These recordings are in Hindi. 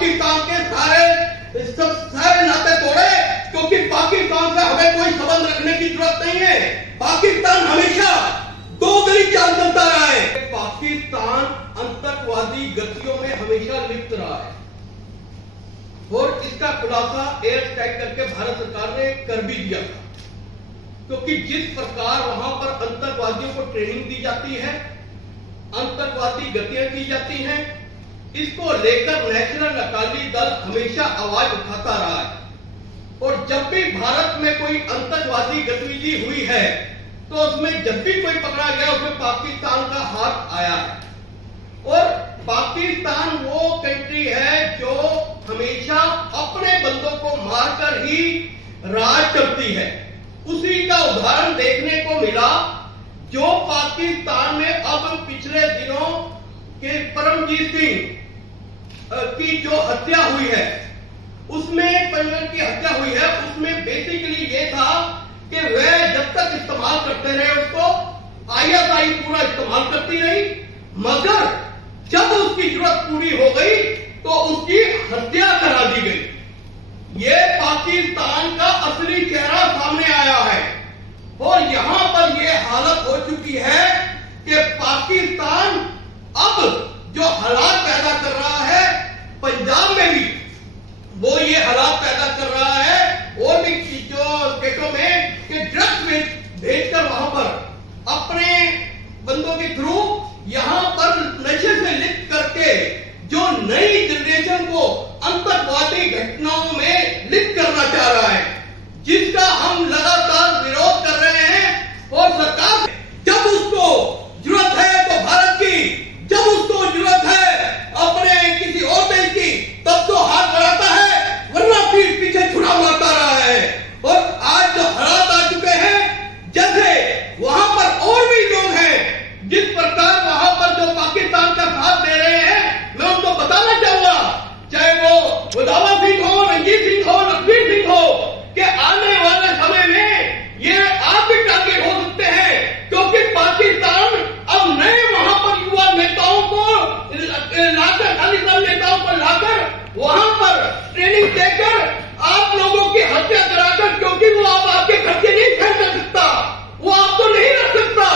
पाकिस्तान के सारे नाते तोड़े, क्योंकि पाकिस्तान से हमें कोई संबंध रखने की जरूरत नहीं है। पाकिस्तान हमेशा दो गली चाल चलता रहा है। पाकिस्तान आतंकवादी गतियों में हमेशा लिप्त रहा है और इसका खुलासा एयर स्ट्राइक करके भारत सरकार ने कर भी दिया था, क्योंकि जिस प्रकार वहां पर आतंकवादियों को ट्रेनिंग दी जाती है, आतंकवादी गतियां की जाती हैं, इसको लेकर नेशनल अकाली दल हमेशा आवाज उठाता रहा है। और जब भी भारत में कोई आतंकवादी गतिविधि हुई है तो उसमें जब भी कोई पकड़ा गया उसमें पाकिस्तान का हाथ आया है। और पाकिस्तान वो कंट्री है जो हमेशा अपने बंदों को मारकर ही राज करती है। उसी का उदाहरण देखने को मिला जो पाकिस्तान में अब पिछले दिनों के परमजीत सिंह की जो हत्या हुई है, उसमें परिवार की हत्या हुई है, उसमें बेसिकली ये था कि वह जब तक इस्तेमाल करते रहे उसको, आईएसआई पूरा इस्तेमाल करती रही, मगर जब उसकी जरूरत पूरी हो गई तो उसकी हत्या करा दी गई। ये पाकिस्तान का असली चेहरा सामने आया है और यहां पर यह हालत हो चुकी है कि पाकिस्तान अब जो हालात पैदा कर रहा है पंजाब में भी, वो ये हालात पैदा कर रहा है और भी जो स्टेटों में कि ड्रग्स भेजकर वहां पर अपने बंदों के थ्रू यहां पर नशे से लिप्त करके जो नई जनरेशन को आतंकवादी घटनाओं में लिप्त करना चाह रहा है, जिसका हम लगातार विरोध कर रहे हैं। और सरकार जब उसको जरूरत है तो भारत की, जब उसको जरूरत है अपने किसी और देश की, तब तो हाथ बढ़ाता है, वरना पीठ पीछे छुरा मारता रहा है। और आज जो हालात आ चुके हैं, जैसे वहां पर और भी लोग हैं जिस प्रकार वहां पर जो पाकिस्तान का साथ दे रहे हैं, मैं उनको बताना चाहूंगा, चाहे वो उदावा सिंह हो, रंजीत सिंह हो, रणवीर सिंह हो, कि आने वाले समय में ये आप भी टारगेट हो सकते हैं, क्योंकि पाकिस्तान अब नए वहां पर युवा नेताओं को लाकर, खाली नेताओं को लाकर वहां पर ट्रेनिंग देकर आप लोगों की हत्या कराकर, क्योंकि वो अब आपके खर्चे नहीं सहन कर सकता, वो आपको नहीं रख सकता,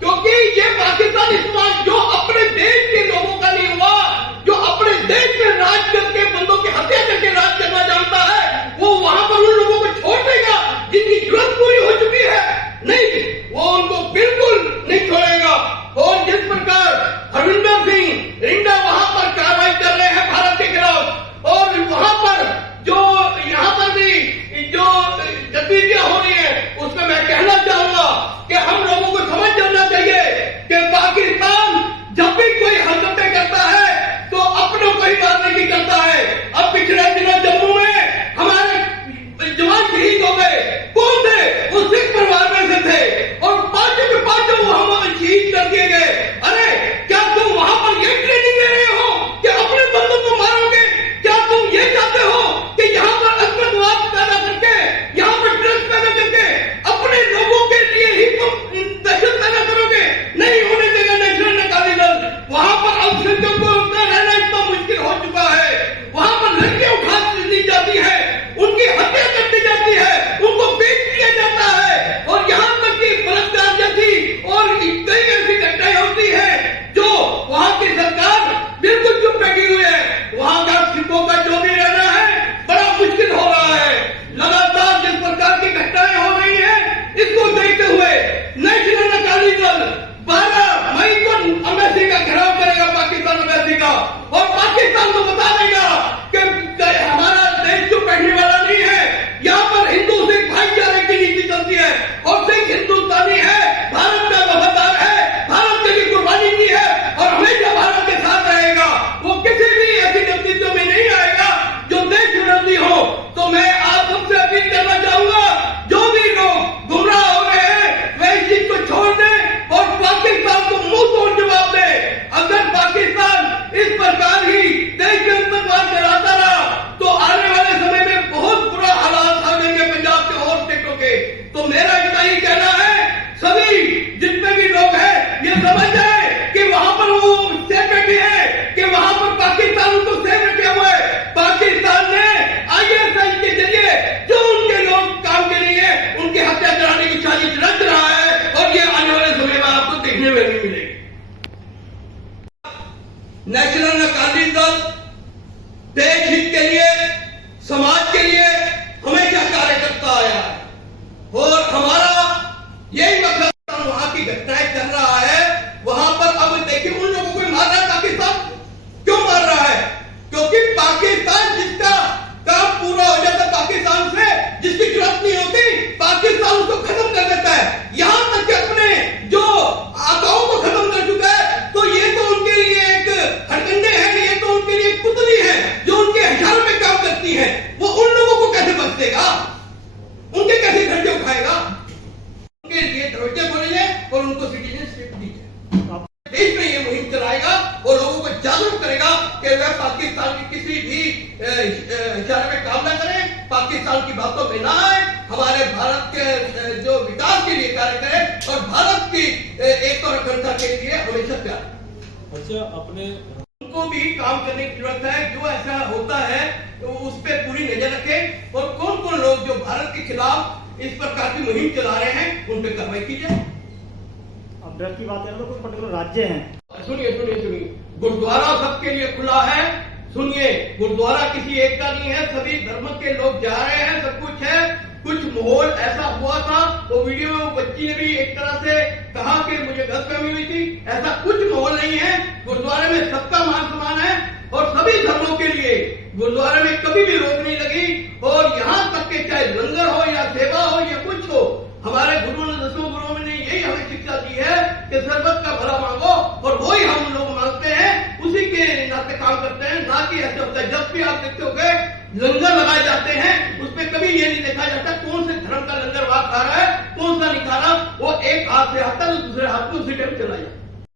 क्योंकि ये पाकिस्तान इस्तेमाल जो अपने देश के लोगों का नहीं हुआ, जो अपने देश में राज करके बंदों की हत्या करके राज करना जानता है, वो वहां पर उन लोगों को छोड़ देगा जिनकी जरूरत पूरी हो चुकी है? नहीं, वो उनको बिल्कुल नहीं छोड़ेगा। और जिस प्रकार हरविंदर सिंह रिंडा वहां पर कार्रवाई कर रहे हैं भारत के खिलाफ, और वहां पर जो यहां पर भी जो गतिविधियां हो रही है, उसमें मैं कहना चाहूंगा कि हम लोगों को समझ जाना चाहिए कि पाकिस्तान जब भी कोई हरकतें करता है तो अपनों को ही मारने की करता है। अब पिछले दिनों जम्मू में हमारे जवान शहीद हो गए, कौन थे? वो सिख परिवार में से थे और पांचों के पांचों वो हम शहीद कर दिए गए। अरे क्या तुम वहां पर ये ट्रेनिंग दे रहे हो कि अपने बंदों को मारोगे? क्या तुम ये चाहते हो कि यहाँ पर आतंकवाद पैदा करके, यहाँ पर ड्रग्स पैदा करके अपने लोगों के लिए ही तुम दहशत पैदा करोगे? नहीं होने देगा नेशनल अकाली दल। वहां पर अल्पसंख्यकों को रहना इतना मुश्किल हो चुका है, वहां पर लड़कियां उठा ली जाती है, उनकी हत्या कर दी जाती है, उनको बेच दिया जाता है, और यहां तक कि बलात्कार जैसी और कई ऐसी घटनाएं होती है जो वहां की सरकार बिल्कुल चुप बैठी हुई है। वहां का सिखों का जो भी रहना है बड़ा मुश्किल हो रहा है। लगातार जिस प्रकार की घटनाएं हो रही है, इसको देखते हुए नेशनल अकाली दल 12 मई को अमेठी का घेराव करेगा, पाकिस्तान अमेठी का, और पाकिस्तान को बता देगा कि हमारा देश जो बैठने वाला नहीं है। यहाँ पर हिंदू सिख भाईचारे की नीति चलती है और सिख हिंदुस्तानी है, भारत का वफादार है, भारत के लिए कुर्बानी की है और हमेशा भारत के साथ रहेगा। वो किसी भी ऐसी गतिविधियों में नहीं आएगा जो देश विरोधी हो। तो मैं आप सबसे अपील करना चाहूंगा, जो भी लोग गुमराह हो रहे हैं वे इस चीज को छोड़ दें और पाकिस्तान को मुंह तोड़ जवाब दे। अगर पाकिस्तान इस प्रकार ही देश के आतंकवाद चलाता रहा तो आने वाले समय में बहुत बुरा हालात आ जाएंगे पंजाब के और स्टेटों के। तो मेरा इतना ही कहना है, सभी जितने भी लोग हैं ये समझ जाए कि वहां पर वो सेफ बैठे हैं, कि वहां पर पाकिस्तान उनको सेफ रखे हुए है। नेशनल अकाली दल देश हित के लिए, समाज के लिए हमेशा कार्य करता आया है और हमारा यही मकसद वहां की घटनाएं चल रहा है वहां पर। अब देखिए उन लोगों को मार रहा है पाकिस्तान, क्यों मार रहा है? क्योंकि पाकिस्तान जिसका काम पूरा हो जाता पाकिस्तान से, जिसकी जरूरत नहीं होती पाकिस्तान उसको खत्म कर देता है। यहां तक कि अपने जो आकाओं को खत्म कर चुका है, तो ये तो उनके लिए एक हरकंडे हैं, ये तो उनके लिए एक पुतली है जो उनके इशारों पे काम करती है। वो उन लोगों को कैसे बच देगा? उनके कैसे खर्चे उठाएगा? उनके लिए दरवाजे खोलिए और उनको सिटीजनशिप दीजिए। देश में ये मुहिम चलाएगा और लोगों को जागरूक करेगा कि वह पाकिस्तान की किसी भी इशारे में काम न करें, पाकिस्तान की बातों में ना आए, हमारे भारत के जो विकास के लिए कार्य करें और भारत की एकता और अखंडता के लिए हमेशा तैयार। अच्छा, अपने उनको भी काम करने की जरूरत है। जो ऐसा होता है तो उस पर पूरी नजर रखें और कौन कौन लोग जो भारत के खिलाफ इस प्रकार की मुहिम चला रहे हैं उन पर कार्रवाई की जाए। अब डर की बात है तो कुछ पर्टिकुलर राज्य हैं। सुनिए सुनिए सुनिए, गुरुद्वारा सबके लिए खुला है। सुनिए, गुरुद्वारा किसी एक का नहीं है, सभी धर्म के लोग जा रहे हैं, सब कुछ है। कुछ माहौल ऐसा हुआ था, वो वीडियो में वो बच्ची ने भी एक तरह से कहा कि मुझे गलतफहमी हुई थी, ऐसा कुछ माहौल नहीं है। गुरुद्वारे में सबका मान सम्मान है और सभी धर्मों के लिए गुरुद्वारे में कभी भी रोक नहीं लगी। और यहाँ तक के चाहे लंगर हो या सेवा हो या कुछ हो, हमारे गुरुओं ने, दसों गुरुओं ने यही हमें शिक्षा दी है कि सर्वत का भला मांगो, और वही हम लोग मांगते हैं, उसी के नाते काम करते हैं। ना कि ऐसे होता है जब भी आप देखते होंगे लंगर लगाए जाते हैं, उसमें कभी ये नहीं देखा जाता कौन से धर्म का लंगर वहां खा रहा है, कौन सा नहीं खा रहा। वो एक हाथ से आता है, दूसरे हाथ में उसी टाइम चला जाता है।